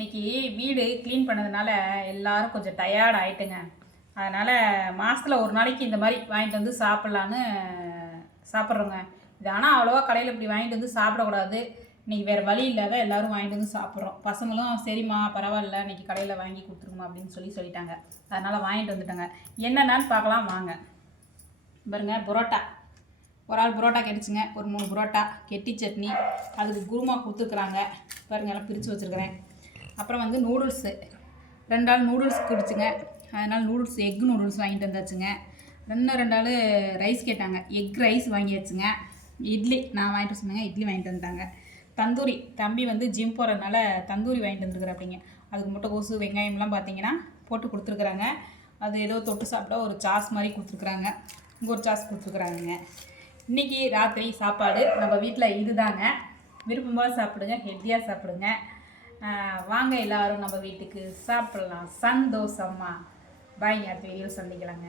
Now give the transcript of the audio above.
இன்றைக்கி வீடு க்ளீன் பண்ணதுனால எல்லோரும் கொஞ்சம் டயர்ட் ஆகிட்டுங்க. அதனால் மாதத்தில் ஒரு நாளைக்கு இந்த மாதிரி வாங்கிட்டு வந்து சாப்பிட்லான்னு சாப்பிட்றோங்க. இது ஆனால் அவ்வளோவா கடையில் இப்படி வாங்கிட்டு வந்து சாப்பிடக்கூடாது. இன்றைக்கி வேறு வழி இல்லாத எல்லோரும் வாங்கிட்டு வந்து சாப்பிட்றோம். பசங்களும் சரிம்மா பரவாயில்ல இன்றைக்கி கடையில் வாங்கி கொடுத்துருமா அப்படின்னு சொல்லிட்டாங்க. அதனால் வாங்கிட்டு வந்துட்டாங்க. என்னென்னு பார்க்கலாம் வாங்க. பாருங்க, புரோட்டா. ஒரு ஆள் புரோட்டா கேட்டுச்சுங்க. ஒரு 3 புரோட்டா, கெட்டி சட்னி, அதுக்கு குருமா கொடுத்துருக்குறாங்க. பாருங்கள், எல்லாம் பிரித்து வச்சுருக்கிறேன். அப்புறம் வந்து நூடுல்ஸு, 2 ஆள் நூடுல்ஸ் குடிச்சுங்க. அதனால் நூடுல்ஸ், எக் நூடுல்ஸ் வாங்கிட்டு வந்தாச்சுங்க. 2 ஆள் ரைஸ் கேட்டாங்க, எக் ரைஸ் வாங்கியாச்சுங்க. இட்லி நான் வாங்கிட்டு சொன்னேங்க, இட்லி வாங்கிட்டு வந்துட்டாங்க. தந்தூரி, தம்பி வந்து ஜிம் போகிறதுனால தந்தூரி வாங்கிட்டு வந்துருக்குற அப்படிங்க. அதுக்கு முட்டைக்கோசு வெங்காயம்லாம் பார்த்தீங்கன்னா போட்டு கொடுத்துருக்குறாங்க. அது ஏதோ தொட்டு சாப்பிட்டா ஒரு சாஸ் மாதிரி கொடுத்துருக்குறாங்க. இங்கே ஒரு சாஸ் கொடுத்துருக்குறாங்க. இன்றைக்கி ராத்திரி சாப்பாடு நம்ம வீட்டில் இதுதாங்க. விருப்பம் போல் சாப்பிடுங்க, ஹெல்த்தியாக சாப்பிடுங்க. வாங்க எல்லோரும் நம்ம வீட்டுக்கு சாப்பிட்லாம் சந்தோஷமாக. பாய், அடுத்த வீடியோ சந்திக்கலாங்க.